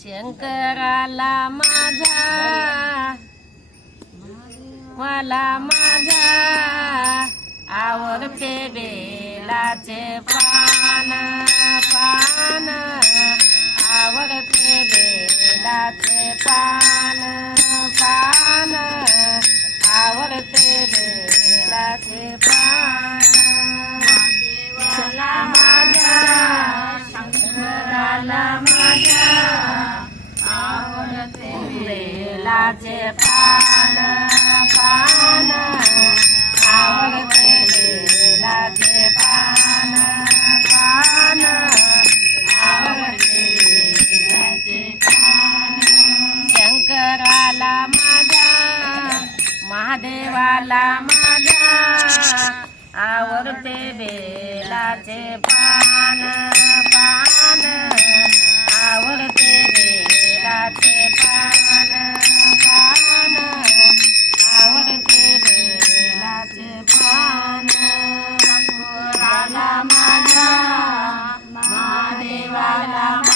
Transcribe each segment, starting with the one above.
शंकराला माझा. मला माझा. आवडते बेलाचे पान पान. आवडते बेलाचे पान. माझे पान पान आवडते बेलाचे पान पान आवडते बेलाचे पान. शंकराला माझ्या महादेवाला माझ्या आवडते बेलाचे पान पान आवडते बे महादेवाला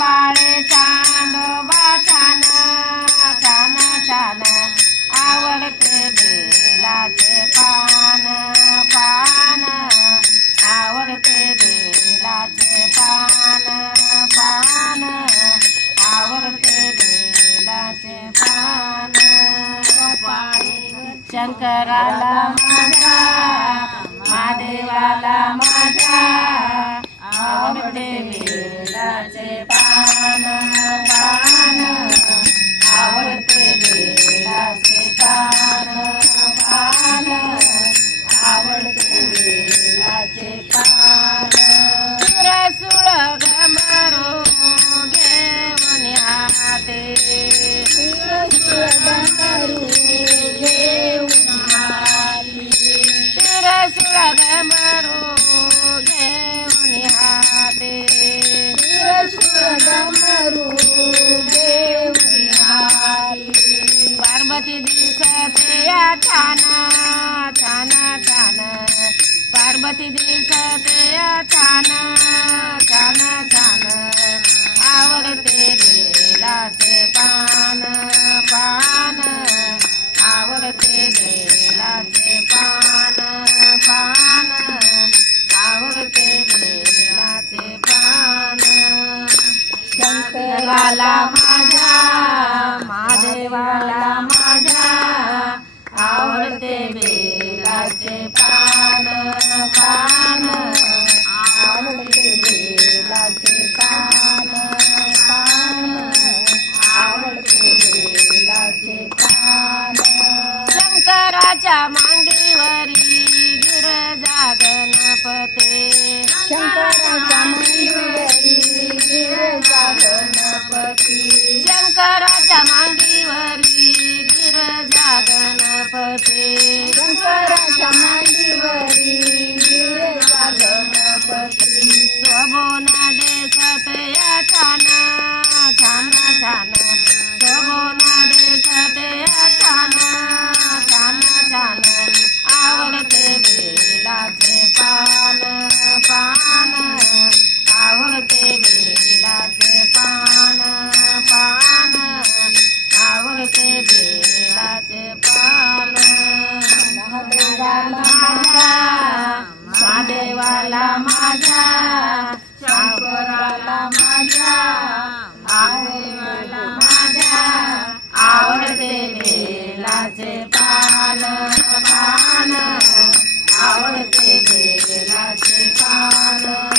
पाळे चांदोबा छान छान छान आवडते बेलाचे पान पान. आवडते बेलाचे पान पान. आवडते बेलाचे पान. कपाळी शंकराला माझा महादेवाला माझ्या પાર્વતી દિશા થયા તાના તાના તાના. पार्वती दिसते छान छान छान आवडते बेलाचे पान पान. आवडते बेलाचे पान पान. आवडते बेलाचे पान. शंकराला माझ्या महादेवाला शंकराच्या मांडीवरी गिरजा गणपते शंकराच्या मांडीवर माझ्या शंकराला माझ्या आईला माझ्या आवडते बेलाचे पान पान आवडते बेलाचे पान.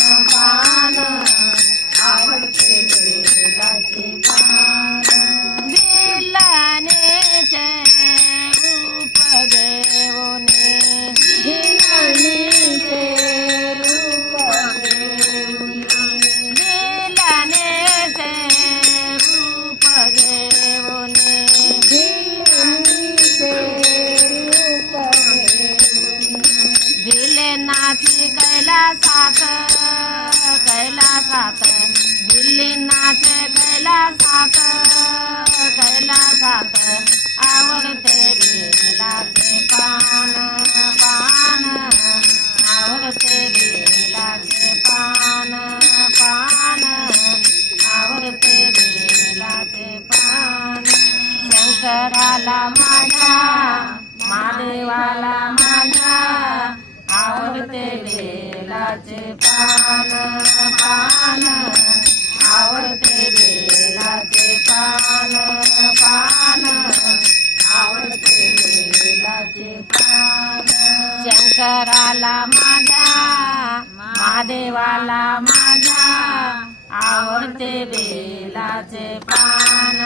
मुलींनाच कैलासात कैलासात आवडते बेलाचे पान पान आवडते बेलाचे पान पान आवडते बेलाचे पान. शंकराला माझ्या महादेवाला माझ्या आवडते बेलाचे पान पान आवडते बेलाचे पान पान. आवडते बेलाचे पान. शंकराला माझा महादेवाला माझा आवडते बेलाचे पान.